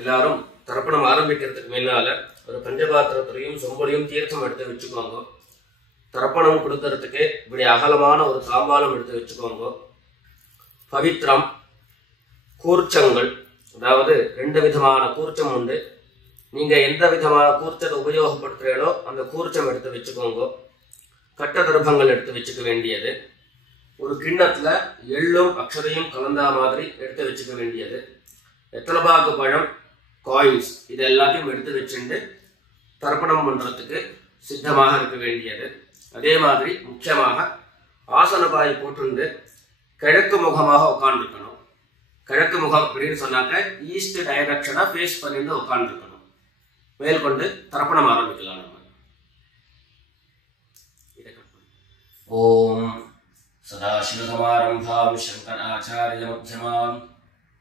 எல்லாரும் தர்ப்பணம் ஆரம்பிக்கிறதுக்கு முன்னால ஒரு பஞ்சபாத்திரத்திலையும் சொம்பலையும் தீர்த்தம் எடுத்து வச்சுக்கோங்க. தர்ப்பணம் கொடுக்கறதுக்கு இப்படி அகலமான ஒரு தாம்பாலம் எடுத்து வச்சுக்கோங்க. பவித்திரம், கூர்ச்சங்கள், அதாவது 2 விதமான கூர்ச்சம் உண்டு. நீங்க எந்த விதமான கூர்ச்சத்தை உபயோகப்படுத்துறீங்களோ அந்த கூர்ச்சம் எடுத்து வச்சுக்கோங்க. கட்ட தர்ப்பங்கள் எடுத்து வச்சுக்க வேண்டியது. ஒரு கிண்ணத்துல எள்ளும் அக்ஷதையும் கலந்தா மாதிரி எடுத்து வச்சுக்க வேண்டியது. வெத்தலைபாக்கு பழம், காயின்ஸ், இது எல்லாத்தையும் எடுத்து வச்சுட்டு தர்ப்பணம் பண்றதுக்கு சித்தமாக இருக்க வேண்டியது. அதே மாதிரி முக்கியமாக ஆசனபாய் போட்டு கிழக்கு முகமாக உட்காந்துருக்கணும். கிழக்கு முகம் அப்படின்னு சொன்னாக்க ஈஸ்ட் டைரக்ஷனா ஃபேஸ் பண்ணிட்டு உட்காந்துருக்கணும். மேற்கொண்டு தர்ப்பணம் ஆரம்பிக்கலாம். நம்ம ஓம் சதாசிவசமாரம்பாம் சங்கராச்சாரிய மத்யமாம்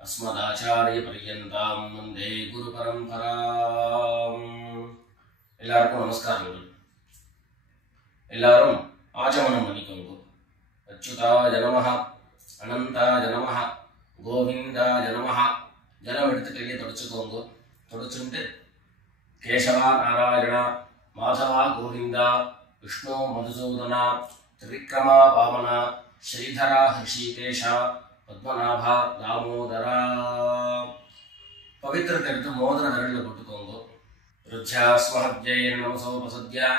அஸ்மதாச்சாரிய பர்யந்தாம் வந்தே குரு பரம்பராம். எல்லாருக்கும் நமஸ்காரங்கள். எல்லாரும் ஆச்சமனம் பண்ணிக்கோங்க. அச்சுதாய நமஹ, அனந்தாய நமஹ, கோவிந்தாய நமஹ. ஜலம் எடுத்து கையை தொடச்சுக்கோங்க. தொடச்சுட்டு கேசவா நாராயணா, மாதவா கோவிந்தா, விஷ்ணு மதுசூதனா, திரிக்ரமா வாமனா, ஸ்ரீதரா ஹிருஷிகேஷா, பத்மநாபா தாமோதரா. பவித்திரத்தை எடுத்து மோதிர விரலில் போட்டுக்கோங்க. ருத்யாஸ்மஹத்யைர் நமசோபசத்யா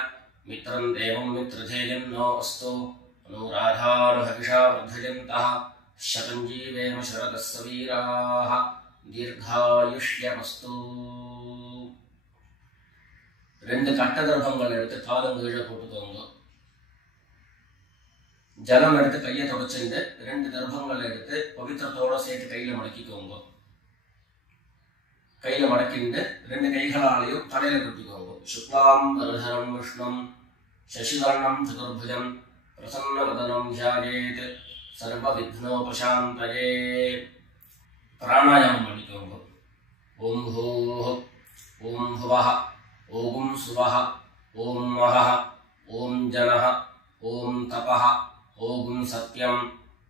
மித்ரம் தேவம் மித்ரதேயம் நோ அஸ்து அனுராதானுஹவிஷா வர்தயந்தः சதஞ்சீவேம சரதஸ்ஸ வீராः தீர்காயுஷ்யமஸ்து. 2 கட்ட தர்ப்பங்கள் எடுத்து காலம் கீழே போட்டுக்கோங்க. ஜலம் எடுத்து கையை தொடச்சுட்டு 2 தர்ப்பங்கள் எடுத்து பவித்திரத்தோட சேர்த்து கையில மடக்கிக்கோங்க. கையில மடக்கிட்டு 2 கைகளாலையும் தலையில குட்டிக்கோங்க. சுக்லாம் வரதரம் விஷ்ணும் சசிவர்ணம் சதுர்புஜம் பிரசன்னவதனம் தியாயேத் சர்வ விக்னோபசாந்தயே. பிராணாயாமம் பண்ணிக்கோங்க. ஓம் ஹோஹ, ஓம் ஹுவஹ, ஓம் சுவஹ, ஓம் மஹஹ, ஓம் ஜனஹ, ஓம் தபஹ, ஓம் சத்யம்,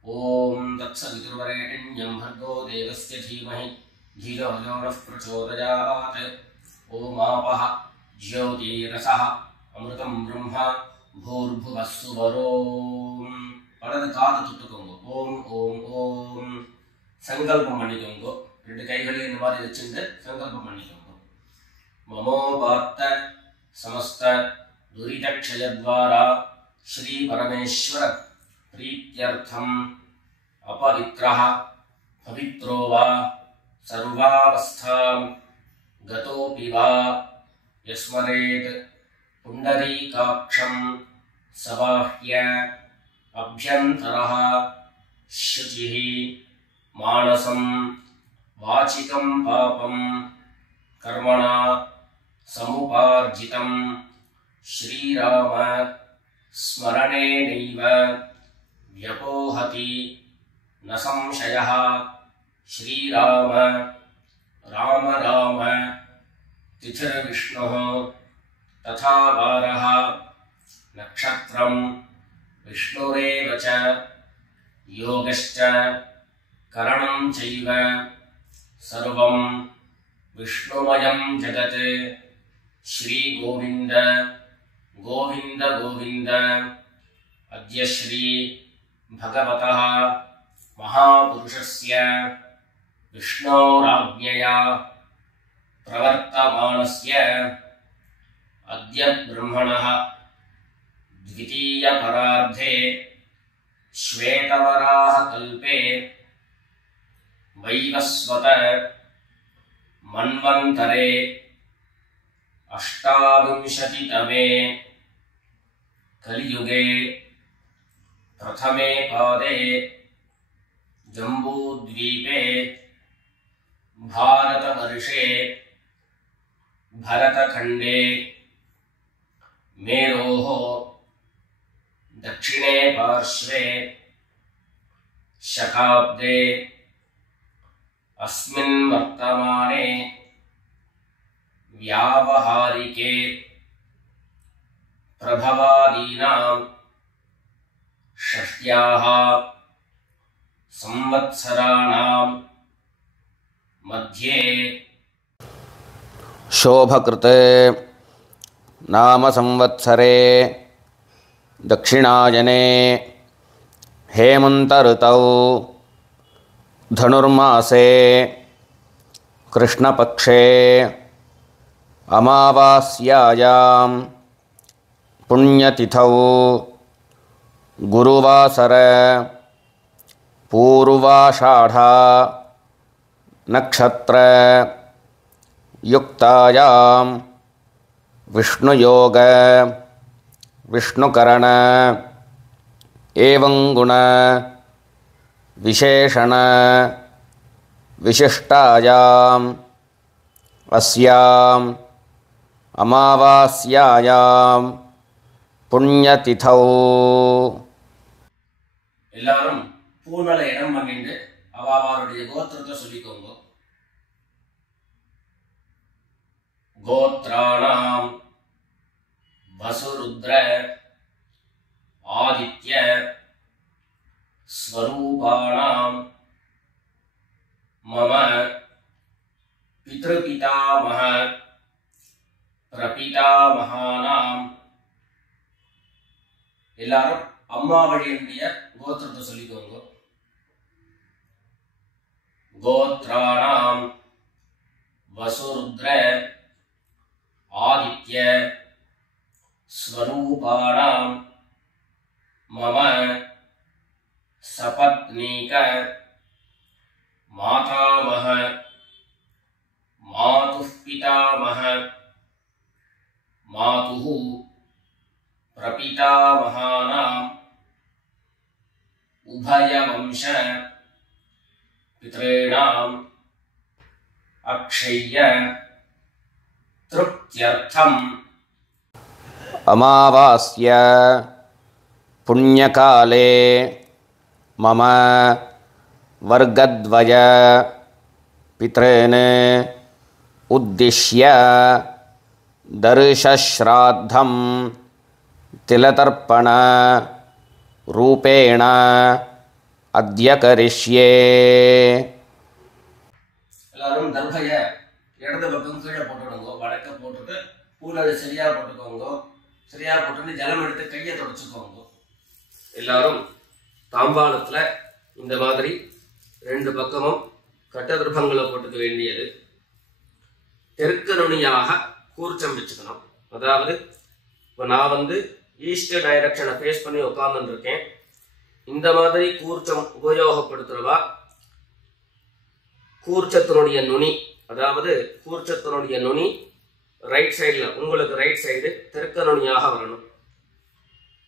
ஓம் தத்சவிதுர்வரேண்யம் भर्गो देवस्य धीमहि धियो यो नः प्रचोदयात्. ஓம் ஆபஹ ஜ்யோதிரசஹ அமிர்தம் பிரம்மா பூர்புவः சுவரோம். வலது காது தொட்டுக்கோங்க. ஓம் ஓம் ஓம். சங்கல்பம் பண்ணிக்கோங்க. 2 கைகளையும் இந்த மாதிரி வச்சுட்டு சங்கல்பம் பண்ணிக்கோங்க. மமோபாத்த சமஸ்த துரிதக்ஷயத்வாரா ஸ்ரீ பரமேஸ்வர பிரீத்யர்த்தம் அபவித்ரஹ பவித்ரோ வா சர்வாவஸ்தாம் கதோபி வா யஸ்மரேத் புண்டரீகாக்ஷம் சபாஹ்ய அப்யந்தரஹ சுசிஹ மானசம் வாசிகம் பாபம் கர்மணா சமுபார்ஜிதம் ஸ்ரீராம ஸ்மரணேனைவ வ்யபோஹதி ந சம்சயः. ஸ்ரீராம ராம ராம திதிர்விஷ்ணுः ததா வாரः நக்ஷத்ரம் விஷ்ணுரேவ ச யோகஸ்ச கரணம் சைவ சர்வம் விஷ்ணுமயம் ஜகத். ஸ்ரீ கோவிந்த கோவிந்த கோவிந்த. அத்ய ஸ்ரீ பகவதः மகாபுருஷஸ்ய விஷ்ணோராஜ்ஞயா பிரவர்த்தமானஸ்ய அத்ய பிரம்மணः த்விதீய பரார்த்தே ஸ்வேதவராஹ கல்பே வைவஸ்வத மன்வந்தரே அஷ்டாவிம்சதிதமே கலியுகே பிரதமே பாதே ஜம்பூத்வீபே भारतवर्षे भरतखण्डे मेरोः दक्षिणे पार्श्वे शकाब्दे अस्मिन् वर्तमाने व्यावहारिके प्रभवादीनां षष्ट्याः संवत्सराणां मध्ये शोभकृते नाम संवत्सरे दक्षिणायने हेमन्तऋतौ धनुर्मासे कृष्णपक्षे अमावास्यायां पुण्यतिथौ गुरुवासर पूर्वाषाढा नक्षत्र युक्तायां विष्णुयोग विष्णुकरण एवं गुण विशेषण विशिष्टायाम् अस्याम् अमावास्यायां पुण्यतिथौ எல்லாரும் பூநல இடம் பண்ணிட்டு அவளுடைய கோத்திரத்தை சொல்லிக்கோங்க. கோத்ராணாம் வசுருத்ர ஆதித்ய ஸ்வரூபாணாம் மம பித்ருபிதாமஹ பிரபிதாமஹானாம். எல்லாரும் அம்மா வழியினுடைய கோத்திரத்தை சொல்லிக்கோங்க. கோத்ராணாம் வசுருத்ர ஆதித்ய ஸ்வரூபாணாம் மம சபத்னீக மாதாமஹ மாதுः பிதாமஹ மாதுः பிரபிதாமஹானாம் உபயவம்ச பித்ரேணாம் அக்ஷய்ய திருப்த்யர்த்தம். अमावास्य पुण्यकाले मम वर्गद्वय पितॄन् उद्दिश्य दर्शश्राद्धं तिलतर्पण रूपेण अद्य करिष्ये. எல்லாரும் தர்பைய இடது பக்கம் கீழே போட்டுடுங்க. வடக்க போட்டுட்டு பூனலை சரியா போட்டுக்கோங்க. சரியா போட்டுட்டு ஜலம் எடுத்து கையை தொடச்சுக்கோங்க. எல்லாரும் தாம்பாளத்துல இந்த மாதிரி ரெண்டு பக்கமும் கட்ட திருப்பங்களை போட்டுக்க வேண்டியது. தெற்கு நுனியாக கூர்ச்சம் வச்சுக்கணும். அதாவது இப்போ நான் ஈஸ்ட் டைரக்ஷனை ஃபேஸ் பண்ணி உட்கார்ந்து இருக்கேன். இந்த மாதிரி கூர்ச்சம் உபயோகப்படுத்துறவா கூர்ச்சத்தினுடைய நுனி, அதாவது கூர்ச்சத்தினுடைய நுனி ரைட் சைடில், உங்களுக்கு ரைட் சைடு தெற்கு நுனியாக வரணும்.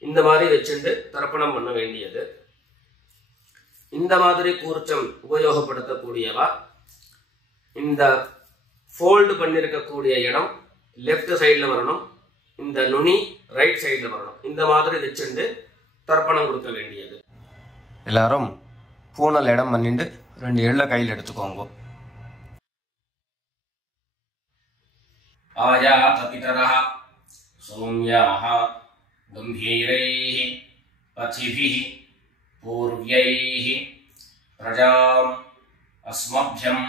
இந்த மாதிரி வச்சுட்டு தர்ப்பணம் பண்ண வேண்டியது. இந்த மாதிரி கூர்ச்சம் உபயோகப்படுத்தக்கூடியவா இந்த ஃபோல்டு பண்ணியிருக்கக்கூடிய இடம் லெஃப்ட் சைடில் வரணும். இந்த நுனி ரைட் சைடில் வரணும். இந்த மாதிரி வச்சுட்டு தர்ப்பணம் கொடுக்க வேண்டியது. எல்லாரும் பூனல் இடம் பண்ணிட்டு ரெண்டு எள்ள கையில் எடுத்துக்கோங்க. ஆயாத பிதரஹ சௌம்யாஹ கம்பீரைஹ பதிபிஹ பூர்வ்யைஹ பிரஜாம் அஸ்மப்யம்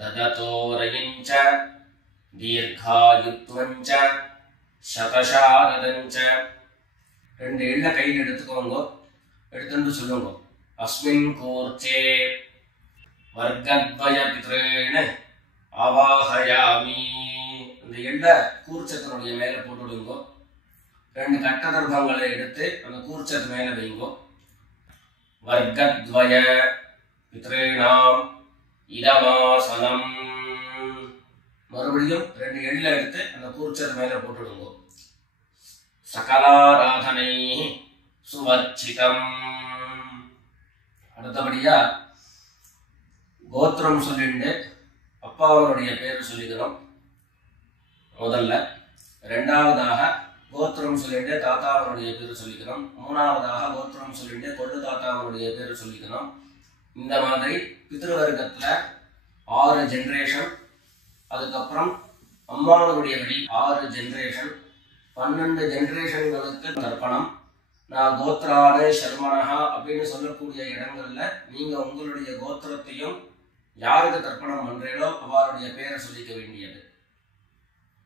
தததோரயஞ்ச தீர்காயுத்வஞ்ச சதசாரதஞ்ச. ரெண்டு எள்ள கையில் எடுத்துக்கோங்க. எடுத்துட்டு சொல்லுங்க. அஸ்மின் கூர்ச்சே வர்க்கத்வய பித்ரேண அவாஹயாமி. இந்த எள்ள கூர்ச்சத்தினுடைய மேல போட்டுடுங்க. ரெண்டு கட்ட தர்பங்களை எடுத்து அந்த கூர்ச்சத்து மேல வைங்க. வர்க்கத்வய பித்ரேணாம் இதமாசனம். மறுபடியும் ரெண்டு எள்ள எடுத்து அந்த கூர்ச்சத்து மேல போட்டுடுங்க. சகலாராதனை சுவர்ச்சிதம். அடுத்தபடியா கோத்திரம் சொல்லிட்டு அப்பாவனுடைய பேர் சொல்லிக்கிறோம் முதல்ல. ரெண்டாவதாக கோத்திரம் சொல்லிட்டு தாத்தாவனுடைய பேர் சொல்லிக்கிறோம். மூணாவதாக கோத்திரம் சொல்லிட்டு கொள்ளு தாத்தாவனுடைய பேர் சொல்லிக்கிறோம். இந்த மாதிரி பித்ருவர்க்கத்துல 6 ஜெனரேஷன், அதுக்கப்புறம் அம்மாவனுடைய வழி 6 ஜெனரேஷன், 12 ஜெனரேஷன்களுக்கு தர்ப்பணம். நான் கோத்ரானே சர்மனஹா அப்படின்னு சொல்லக்கூடிய இடங்கள்ல நீங்க உங்களுடைய கோத்திரத்தையும் யாருக்கு தர்ப்பணம் பண்றீங்களோ அவருடைய பேரை சொல்லிக்க வேண்டியது.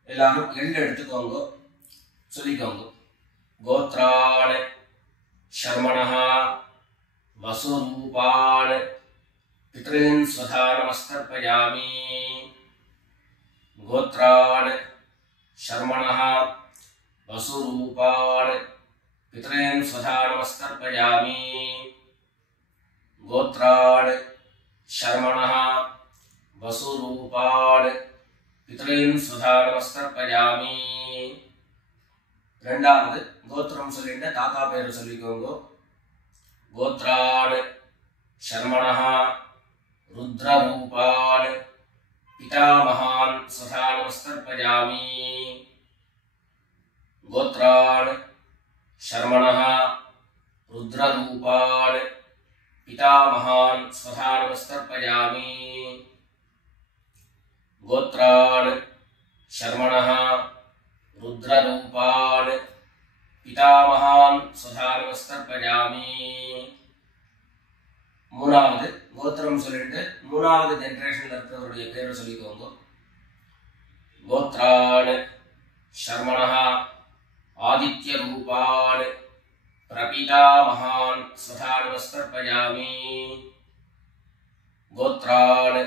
எல்லாரும் எண்ணெய் எடுத்துக்கோங்க, சொல்லிக்கோங்க. கோத்ரான் சர்மணः வசுரூபான் பித்ருன் ஸ்வதா நமஸ்தர்ப்பயாமி. கோத்ரான் சர்மணः வசுரூபான் பித்ருன் ஸ்வதா நமஸ்தர்ப்பயாமி. கோத்ரான் சர்மணः வசுரூபான் பித்ருன் ஸ்வதா நமஸ்தர்ப்பயாமி. ரெண்டாவது கோத்திரம் சொல்லிட்டு தாத்தா பேரு சொல்லிக்கோங்க. கோத்ரான் சர்மணः ருத்ரரூபான் பிதாமகான் ஸ்வதா நமஸ்தர்ப்பயாமி. கோத்ரான் சர்மணः ருத்ரரூபான் பிதாமகான் ஸ்வதா நமஸ்தர்ப்பயாமி. கோத்ரான் சர்மணः ருத்ரரூபான் பிதாமகான் ஸ்வதா நமஸ்தர்ப்பயாமி. மூணாவது கோத்திரம் சொல்லிட்டு மூணாவது ஜெனரேஷன்ல இருக்கிறவருடைய பேரை சொல்லிக்கோங்க. கோத்ரான் சர்மணः ஆதித்ய ரூபான் பிரபிதாமகான் ஸ்வதா நமஸ்தர்ப்பயாமி. கோத்ரான்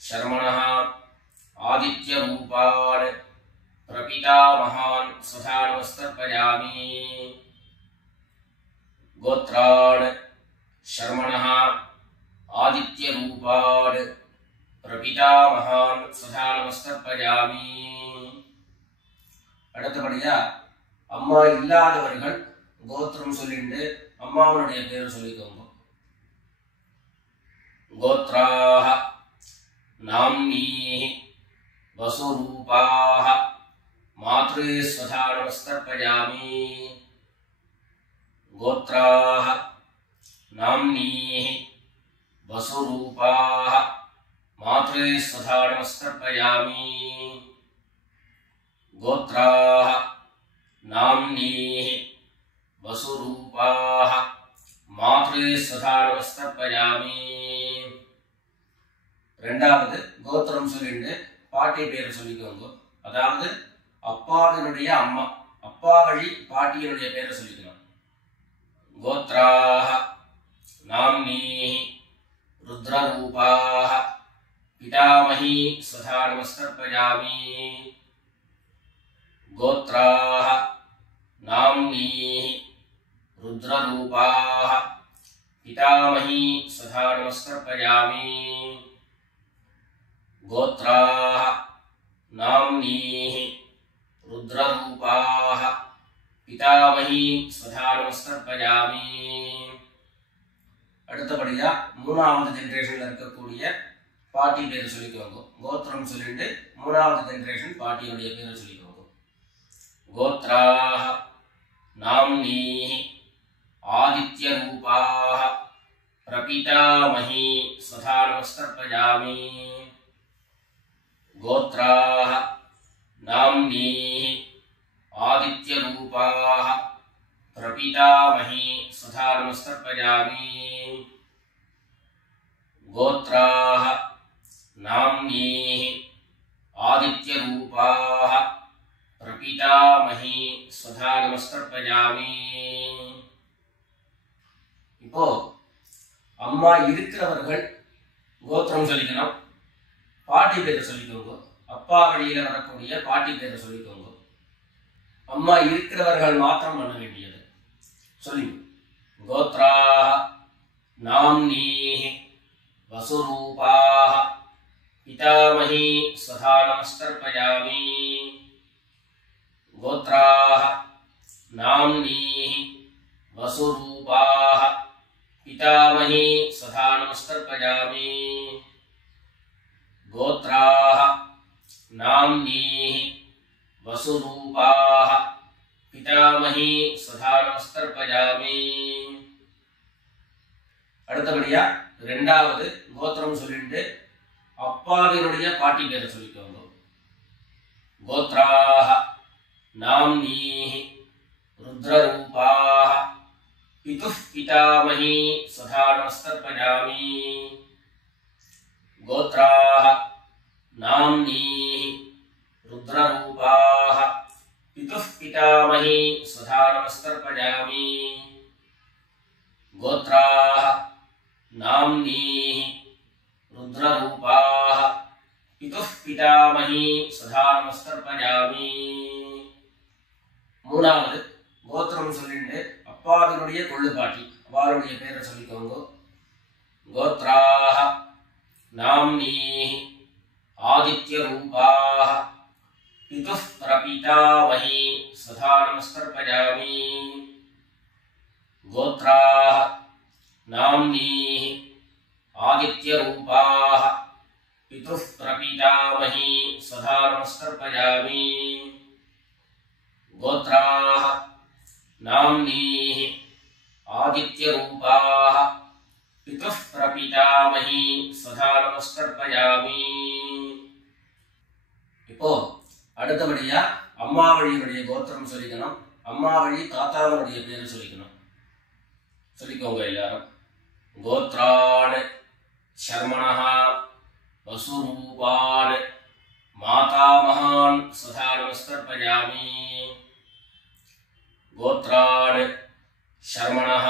சர்மணः ஆதித்ய ரூபான் பிரபிதாமகான் ஸ்வதா நமஸ்தர்ப்பயாமி. கோத்ரான் சர்மணः ஆதித்ய ரூபான் பிரபிதாமகான் ஸ்வதா நமஸ்தர்ப்பயாமி. அடுத்தபடியா அம்மா இல்லாதவர்கள் கோத்திரம் சொல்லிட்டு அம்மாவனுடைய பேர் சொல்லிக்கோங்க. கோத்ராஹ நாம்னீஹ வசுரூபாஹ மாத்ரு ஸ்வதா நமஸ்தர்ப்பயாமி. கோத்ராஹ நாம்னீஹ வசுரூபாஹ மாத்ரு ஸ்வதா நமஸ்தர்ப்பயாமி. கோத்ராஹ நாம்னீஹ வசுரூபாஹ மாத்ரு ஸ்வதா நமஸ்தர்ப்பயாமி. ரெண்டாவது கோத்திரம் சொல்லிட்டு பாட்டி பேர் சொல்லிக்கோங்க. அதாவது அப்பாவினுடைய அம்மா, அப்பா வழி பாட்டியினுடைய பேரை சொல்லிக்கணும். கோத்ராஹ நாம்னீஹ ருத்ரரூபாஹ பிதாமஹி ஸ்வதா நமஸ்தர்ப்பயாமி. கோத்ராஹ நாம்னீஹ ருத்ரரூபாஹ பிதாமஹி ஸ்வதா நமஸ்தர்ப்பயாமி. கோத்ராஹ நாம்னீஹ ருத்ரரூபாஹ பிதாமஹி ஸ்வதா நமஸ்தர்ப்பயாமி. அடுத்தபடியா மூணாவது ஜெனரேஷன்ல இருக்கக்கூடிய பாட்டி பேர் சொல்லிக்கோங்க. கோத்திரம் சொல்லிட்டு மூணாவது ஜெனரேஷன் பாட்டியுடைய பேரை சொல்லிக்கோங்க. கோத்ராஹ நாம்னீஹ ஆதித்ய ரூபாஹ பிரபிதாமஹி ஸ்வதா நமஸ்தர்ப்பயாமி. கோத்ராஹ நாம்னீஹ ஆதித்ய ரூபாஹ பிரபிதாமஹி ஸ்வதா நமஸ்தர்ப்பயாமி. கோத்ராஹ நாம்னீஹ ஆதித்ய ரூபாஹ பிரபிதாமஹி ஸ்வதா நமஸ்தர்ப்பயாமி. இப்போ அம்மா இருக்கிறவர்கள் கோத்திரம் சொல்லிக்கணும், பாட்டி பேரை சொல்லிக்கோங்க. அப்பா வழியில வரக்கூடிய பாட்டி பேரை சொல்லிக்கோங்க. அம்மா இருக்கிறவர்கள் மாத்திரம் பண்ண வேண்டியது சொல்லி. கோத்ராஹ நாம்னீஹ வசுரூபாஹ பிதாமஹி ஸ்வதா நமஸ்தர்ப்பயாமி. கோத்ராஹ நாம்னீஹ வசுரூபாஹ பிதாமஹி ஸ்வதா நமஸ்தர்ப்பயாமி. கோத்ராஹ நாம்னீஹ வசுரூபாஹ பிதாமஹி ஸ்வதா நமஸ்தர்ப்பயாமி. அடுத்தபடியா ரெண்டாவது கோத்திரம் சொல்லிட்டு அப்பாவினுடைய பாட்டி பேரை சொல்லிக்கோங்க. கோத்ராஹ நாம்னீஹ ருத்ரரூபாஹ பிதுः பிதாமஹி ஸ்வதா நமஸ்தர்ப்பயாமி. கோத்ராஹ நாம்னீஹ ருத்ரரூபாஹ पितामही स्वधा नमस्तर्पयामि। गोत्राः नाम्नीः रुद्ररूपाः पितुः पितामही स्वधा नमस्तर्पयामि। மூணாவது கோத்திரம் சொல்லிட்டு அப்பாவினுடைய கொள்ளுப்பாட்டி அவளுடைய பேரை சொல்லிக்கோங்க. கோத்ராஹ நாம்னீஹி ஆதித்ய ரூபாஹ பிதுः பிரபிதாமஹி சதா நமஸ்தர்ப்பயாமி. கோத்ராஹ நாம்னீஹி ஆதித்ய ரூபாஹ பிதுः பிரபிதாமஹி சதா நமஸ்தர்ப்பயாமி. गोत्राः नाम्नीः आदित्यरूपाः पितुः प्रपितामही सदा नमस्कर्पयामि. இப்போ அடுத்தபடியா அம்மா வழியுடைய கோத்திரம் சொல்லிக்கணும். அம்மா வழி தாத்தாவுடைய பேர் சொல்லிக்கணும். சொல்லிக்கோங்க எல்லாரும். கோத்ரான் शर्मणः वसुरूपान् मातामहान् सदा नमस्कर्पयामि. गोत्रान् शर्मणः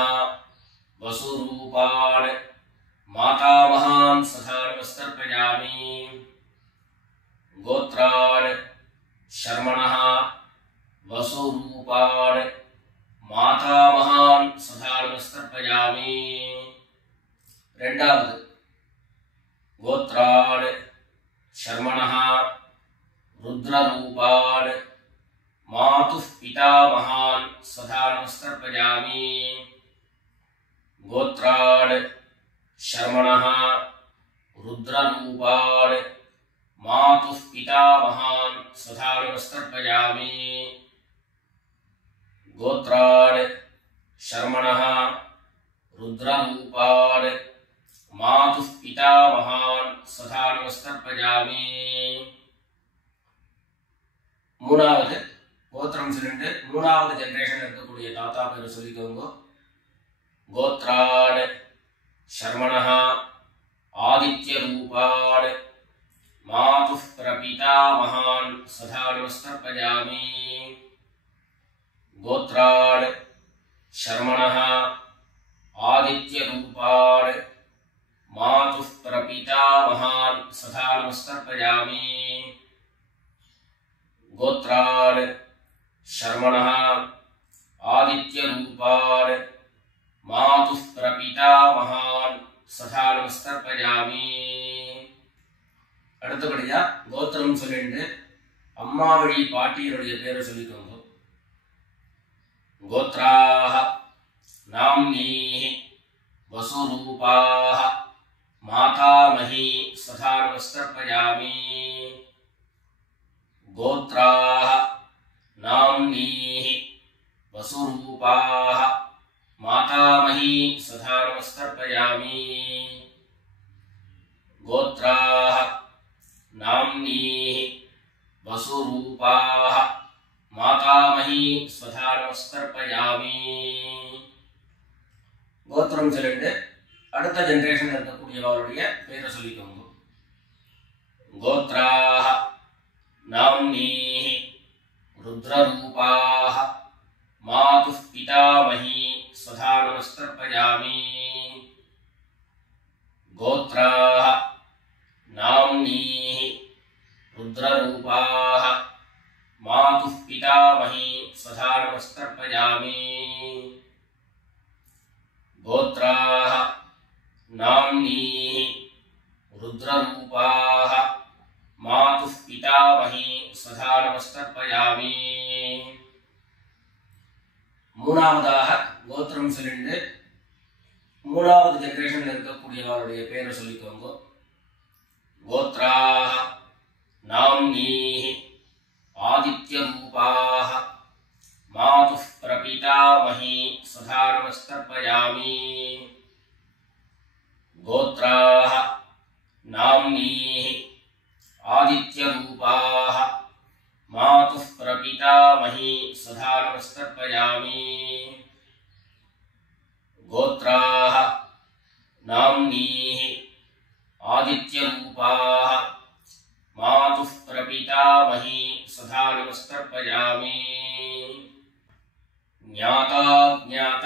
वसुरूपान् मातामहान् सदा नमस्कर्पयामि. गोत्रान् शर्मणः वसुरूपान् मातामहान् सदा नमस्कर्पयामि. ரெண்டாவது गोत्रान् शर्मणः रुद्ररूपान् मातुः पितामहान् सदा नमस्कर्पयामि. गोत्रान् शर्मणः रुद्ररूपान् मातुः पितामहान् सदा नमस्कर्पयामि. गोत्रान् शर्मणः रुद्ररूपान् मातुः पितामहान् सदा नमस्कर्पयामि. மூணாவது கோத்திரம் சொல்லிட்டு மூணாவது ஜெனரேஷன் இருக்கக்கூடிய தாத்தா பேர் சொல்லிக்கோங்க. கோத்ரான் शर्मणः आदित्य रूपान् मातुः प्रपितामहान् सदा नमस्कर्पयामि. गोत्रान् शर्मणः आदित्य रूपान् मातुः प्रपितामहान् सदा नमस्कर्पयामि. गोत्रान् शर्मणः आदित्य रूपान् मातुः प्रपितामहान् सदा नमस्कर्पयामि. அடுத்தபடியா கோத்திரம் சொல்லிட்டு அம்மா வழி பாட்டியருடைய பேரை சொல்லிக்கோங்க. கோத்ராஹ நாம்னீஹ वसुरूपाः मातामही सदा नमस्कर्पयामि. गोत्राः नाम्नीः वसुरूपाः मातामही सदा नमस्कर्पयामि. गोत्राः नाम्नीः वसुरूपाः मातामही सदा नमस्कर्पयामि. கோத்திரம் சொல்லிட்டு அடுத்த ஜெனரேஷன் இருக்கக்கூடியவருடைய பேரை சொல்லிக்கோங்க. கோத்ராஹ நாம்னீஹ रुद्ररूपाः मातुः पितामही सदा नमस्कर्पयामि. गोत्राः नाम्नीः रुद्ररूपाः मातुः पितामही सदा नमस्कर्पयामि. गोत्राः नाम्नीः रुद्ररूपाः मातुः पितामही सदा नमस्कर्पयामि. மூணாவதாக கோத்திரம் சொல்லிட்டு மூணாவது ஜெனரேஷன்ல இருக்கக்கூடியவருடைய பேரை சொல்லிக்கோங்க. கோத்ராஹ நாம்னீஹ ஆதித்ய ரூபாஹ मातुः प्रपितामही सदा नमस्कर्पयामि. गोत्राः नाम्नीः आदित्यरूपाः मातुः प्रपितामही सदा नमस्कर्पयामि. गोत्राः नाम्नीः आदित्यरूपाः मातुः प्रपितामही सदा नमस्कर्पयामि. ज्ञाता ज्ञात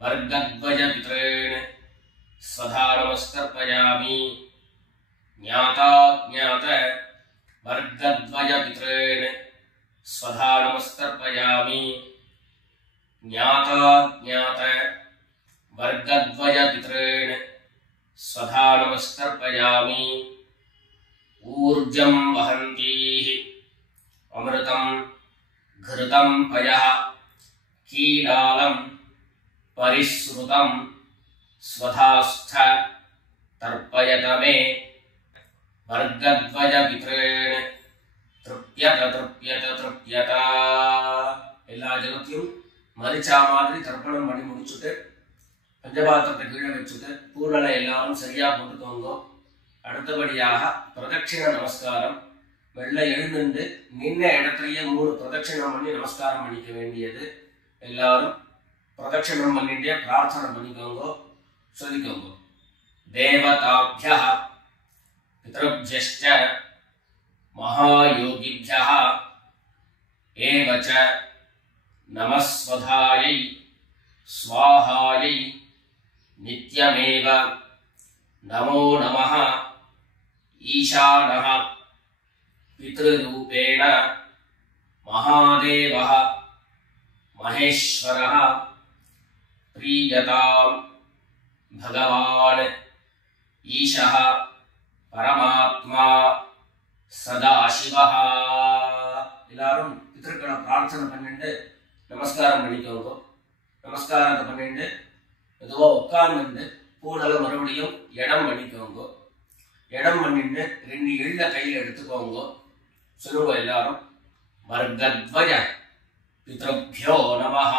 वर्गद्वय पितॄन् स्वधा नमस्कर्पयामि ज्ञाता ज्ञात वर्गद्वय पितॄन् स्वधा नमस्कर्पयामि ज्ञाता ज्ञात वर्गद्वय पितॄन् स्वधा नमस्कर्पयामि ऊर्जं वहन्तीः अमृतं घृतं पयः कीलालं परिश्रुतं स्वधास्थ तर्पयत मे वर्गद्वय पितॄन् तृप्यत तृप्यत तृप्यत எல்லா ஜலத்தையும் மரிச்சா மாதிரி தர்ப்பணம் பண்ணி முடிச்சுட்டு பஞ்சபாத்திரத்தை கீழே வச்சுட்டு பூர்ணலை எல்லாரும் சரியா போட்டுக்கோங்க. அடுத்தபடியாக பிரதட்சிண நமஸ்காரம். வெள்ளை எழுந்து நின்ன இடத்துலயே 3 பிரதட்சிணம் பண்ணி நமஸ்காரம் பண்ணிக்க வேண்டியது. எல்லாரும் பிரதட்சிணம் பண்ணிட்டே பிரார்த்தனை பண்ணிக்கோங்க, சொல்லிக்கோங்க. தேவதாப்யः பித்ருப்யश्च महायोगिभ्यः एव च नमस्वधायै स्वाहायै नित्यमेव नमो नमः ईशानः पितृरूपेण महादेवः महेश्वरः प्रीयतां भगवान् ईशः परमात्मा சதாசிவஹ. எல்லாரும் பித்ருக்களை பிரார்த்தனை பண்ணிட்டு நமஸ்காரம் பண்ணிக்கோங்க. நமஸ்காரத்தை பண்ணிட்டு எதுவோ உட்கார்ந்து பூனலை மறுபடியும் இடம் பண்ணிக்கோங்க. இடம் பண்ணிட்டு 2 எள்ள கையில் எடுத்துக்கோங்க. சொல்லுங்க எல்லாரும் வர்கத்வய பித்ருப்யோ நமஹ.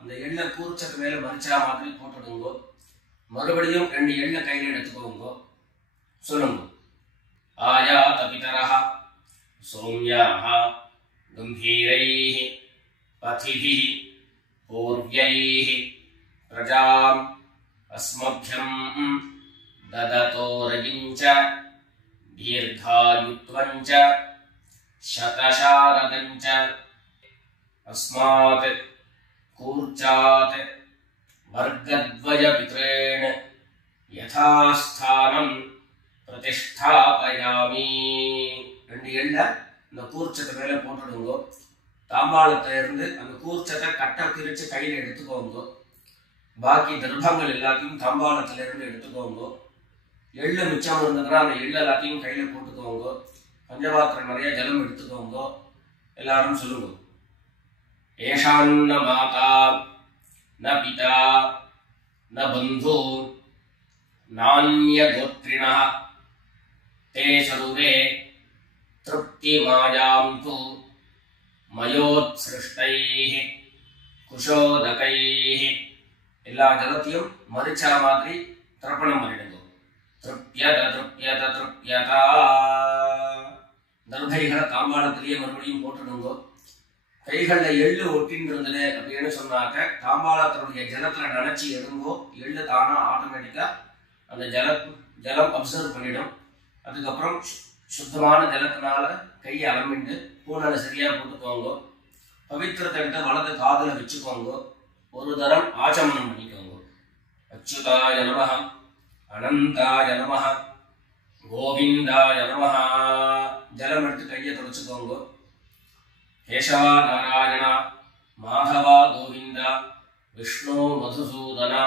அந்த எள்ள கூர்ச்சத்து மேல மரிச்சா மாதிரி போட்டுடுங்க. மறுபடியும் 2 எள்ள கையில் எடுத்துக்கோங்க. சொல்லுங்க. आयात पितरः सौम्याः गम्भीरैः पथिभिः पूर्व्यैः प्रजाम् अस्मभ्यं ददतो रयिञ्च दीर्घायुत्वञ्च शतशारदञ्च अस्मात् कूर्चात् वर्गद्वय पितॄन् यथास्थानम् பிரதிஷ்டாபயாமி. 2 எள்ள இந்த கூர்ச்சத்தை மேல போட்டுடுங்க. தாம்பாளத்துல இருந்து அந்த கூர்ச்சத்தை கட்ட பிரிச்சு கையில எடுத்துக்கோங்க. பாக்கி தர்ப்பங்கள் எல்லாத்தையும் தாம்பாளத்துல இருந்து எடுத்துக்கோங்க. எள்ளு மிச்சம் இருந்ததுன்னா அந்த எள்ளு எல்லாத்தையும் கையில போட்டுக்கோங்க. பஞ்சபாத்திரம் நிறைய ஜலம் எடுத்துக்கோங்க. எல்லாரும் சொல்லுங்க. ஏஷான்ன மாதா ந பிதா ந பந்து நான்ய கோத்ரிணா ते सर्वे तृप्तिमायान्तु मयोत्सृष्टैः कुशोदकैः. எல்லா ஜலத்தையும் மரிச்சா மாதிரி தர்ப்பணம் பண்ணிடுங்க. திருப்யத திருப்யத திருப்யதா. தர்பைகளை தாம்பாளத்திலேயே மறுபடியும் போட்டுடுங்க. கைகளில் எள்ளு ஒட்டின்னு இருந்தது அப்படின்னு சொன்னாக்க தாம்பாளத்தினுடைய ஜலத்துல நினைச்சு எடுங்கோ. எள்ளு தானா ஆட்டோமேட்டிக்கா அந்த ஜலம் அப்சர்வ் பண்ணிடும். அதுக்கப்புறம் சுத்தமான ஜலத்தினால கையை அலம்பிண்டு பூனலை சரியா போட்டுக்கோங்க. பவித்திரத்தை கிட்ட வலது காதுல வச்சுக்கோங்க. ஒரு தரம் ஆச்சமனம் பண்ணிக்கோங்க. அச்சுதாய நமஹ அனந்தாய நமஹ கோவிந்தாய நமஹ. ஜலம் எடுத்து கையை தொடச்சுக்கோங்க. கேசவா நாராயணா மாதவா கோவிந்தா விஷ்ணு மதுசூதனா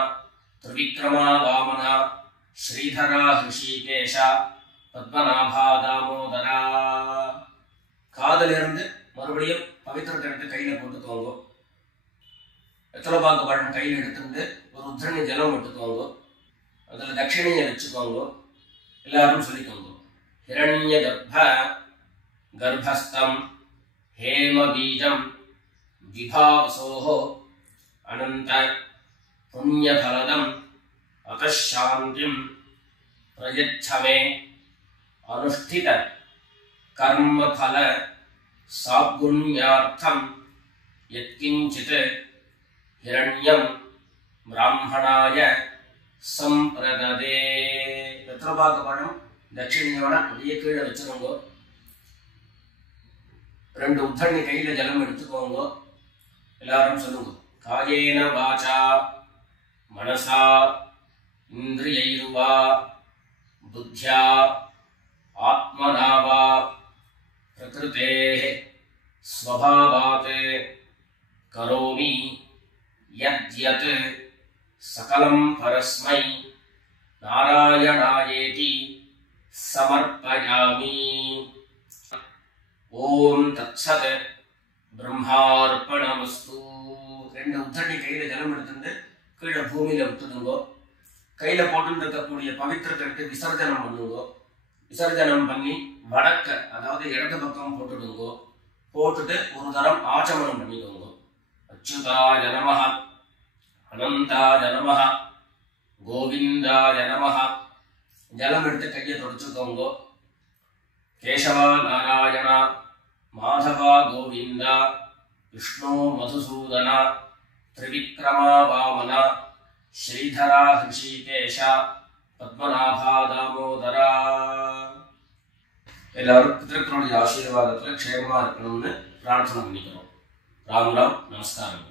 திரிவிக்ரமா வாமனா ஸ்ரீதரா ஹிருஷிகேஷா பத்மநாபா தாமோதரா. காதலிருந்து மறுபடியும் பவித்திரத்தை எடுத்து கையில போட்டுக்கோங்க. வெத்தலைப்பாக்கு பழம் கையில் எடுத்துட்டு ஒரு உத்திரணி ஜலம் எடுத்துக்கோங்க. அதில் தட்சிணையை வச்சுக்கோங்க. எல்லாரும் சொல்லிக்கோங்க. ஹிரண்ய கர்ப்பஸ்தம் ஹேம பீஜம் விபாவசோஹோ அனந்த புண்ணியபலதம் அகசாந்திம் பிரயச்சமே अनुष्ठित कर्म फल सागुण्यार्थम यत्किंचित् हिरण्यम ब्राह्मणाय संप्रददे. வெத்தலைப்பாக்கு பழம் தட்சிணையோட அப்படியே கீழே வச்சிருங்க. 2 உத்தண்ணி கையில ஜலம் எடுத்துக்கோங்க. எல்லாரும் சொல்லுங்க. காயேன வாசா மனசா இந்திரியைர்வா புத்யா ஆத்மனா வா பிரகிருதேஹ ஸ்வபாவாத் கரோமி யத்யத் சகலம் பரஸ்மை நாராயணாயேதி சமர்ப்பயாமி. ஓம் தத்சத் பிரம்மார்ப்பணமஸ்து. 2 உத்தண்ணி கையில ஜலம் எடுத்துட்டு கீழே பூமியில விட்டுடுங்கோ. கையில போட்டு இருக்கக்கூடிய பவித்திரத்தை எடுத்து விசர்ஜனம் பண்ணுங்கோ. விசர்ஜனம் பண்ணி வடக்க, அதாவது இடது பக்கம் போட்டுடுங்கோ. போட்டுட்டு ஒரு தரம் ஆச்சமனம் பண்ணிக்கோங்க. அச்சுதாய நமஹ, அனந்தாய நமஹ, கோவிந்தாய நமஹ. ஜலம் எடுத்து கையை தொடச்சுக்கோங்க. கேசவா நாராயணா, மாதவா கோவிந்தா, விஷ்ணு மதுசூதனா, திரிவிக்ரமா வாமனா, ஸ்ரீதரா ஹிருஷிகேஷ, பத்மநாபா தாமோதரா. எல்லாரும் பிதர்களுடைய ஆசீர்வாதத்துல க்ஷேமமா இருக்கணும்னு பிரார்த்தனை பண்ணிக்கிறோம். ராம் ராம். நமஸ்காரம்.